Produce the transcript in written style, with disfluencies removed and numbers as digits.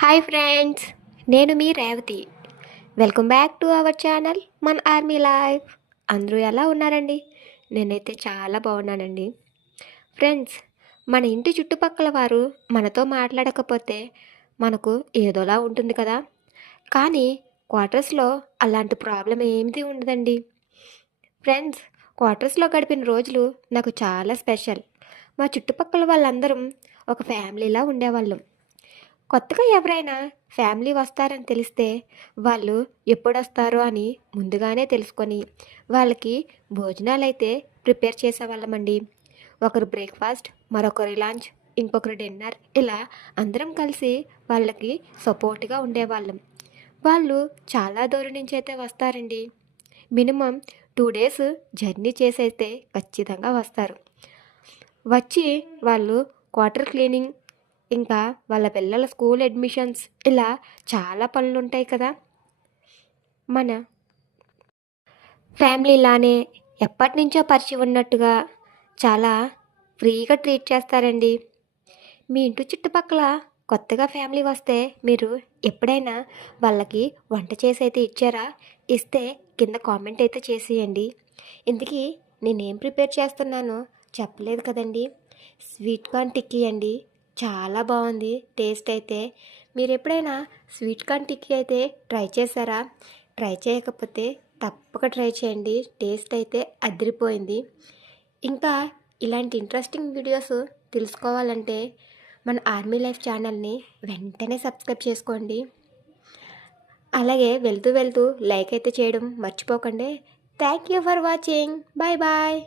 Hi friends, నేను మీ Revathi. Welcome back to our channel మన ఆర్మీ లైఫ్. అందరూ ఎలా ఉన్నారండి? నేనైతే చాలా బాగున్నానండి. ఫ్రెండ్స్, మన ఇంటి చుట్టుపక్కల వారు మనతో మాట్లాడకపోతే మనకు ఏదోలా ఉంటుంది కదా. కానీ క్వార్టర్స్లో అలాంటి ప్రాబ్లం ఏమిటి ఉండదండి. ఫ్రెండ్స్, క్వార్టర్స్లో గడిపిన రోజులు నాకు చాలా స్పెషల్. మా చుట్టుపక్కల వాళ్ళందరం ఒక ఫ్యామిలీలా ఉండేవాళ్ళం. కొత్తగా ఎవరైనా ఫ్యామిలీ వస్తారని తెలిస్తే వాళ్ళు ఎప్పుడొస్తారో అని ముందుగానే తెలుసుకొని వాళ్ళకి భోజనాలు అయితే ప్రిపేర్ చేసేవాళ్ళమండి. ఒకరు బ్రేక్ఫాస్ట్, మరొకరు లంచ్, ఇంకొకరు డిన్నర్, ఇలా అందరం కలిసి వాళ్ళకి సపోర్ట్గా ఉండేవాళ్ళం. వాళ్ళు చాలా దూరం నుంచి అయితే వస్తారండి. మినిమం 2 days జర్నీ చేసైతే ఖచ్చితంగా వస్తారు. వచ్చి వాళ్ళు క్వార్టర్ క్లీనింగ్, ఇంకా వాళ్ళ పిల్లల స్కూల్ అడ్మిషన్స్, ఇలా చాలా పనులు ఉంటాయి కదా. మన ఫ్యామిలీలానే ఎప్పటి నుంచో పరిచయం ఉన్నట్టుగా చాలా ఫ్రీగా ట్రీట్ చేస్తారండి. మీ ఇంటి చుట్టుపక్కల కొత్తగా ఫ్యామిలీ వస్తే మీరు ఎప్పుడైనా వాళ్ళకి వంట చేసి అయితే ఇచ్చారా? ఇస్తే కింద కామెంట్ అయితే చేసేయండి. ఇందుకీ నేనేం ప్రిపేర్ చేస్తున్నానో చెప్పలేదు కదండి. స్వీట్ కార్న్ టిక్కీ అండి. చాలా బాగుంది టేస్ట్ అయితే. మీరు ఎప్పుడైనా స్వీట్ కార్న్ టిక్కీ అయితే ట్రై చేశారా? ట్రై చేయకపోతే తప్పక ట్రై చేయండి. టేస్ట్ అయితే అదిరిపోయింది. ఇంకా ఇలాంటి ఇంట్రెస్టింగ్ వీడియోస్ తెలుసుకోవాలంటే మన ఆర్మీ లైఫ్ ఛానల్ని వెంటనే సబ్స్క్రైబ్ చేసుకోండి. అలాగే వెళ్తూ వెళ్తూ లైక్ అయితే చేయడం మర్చిపోకండి. Thank you for watching. Bye bye.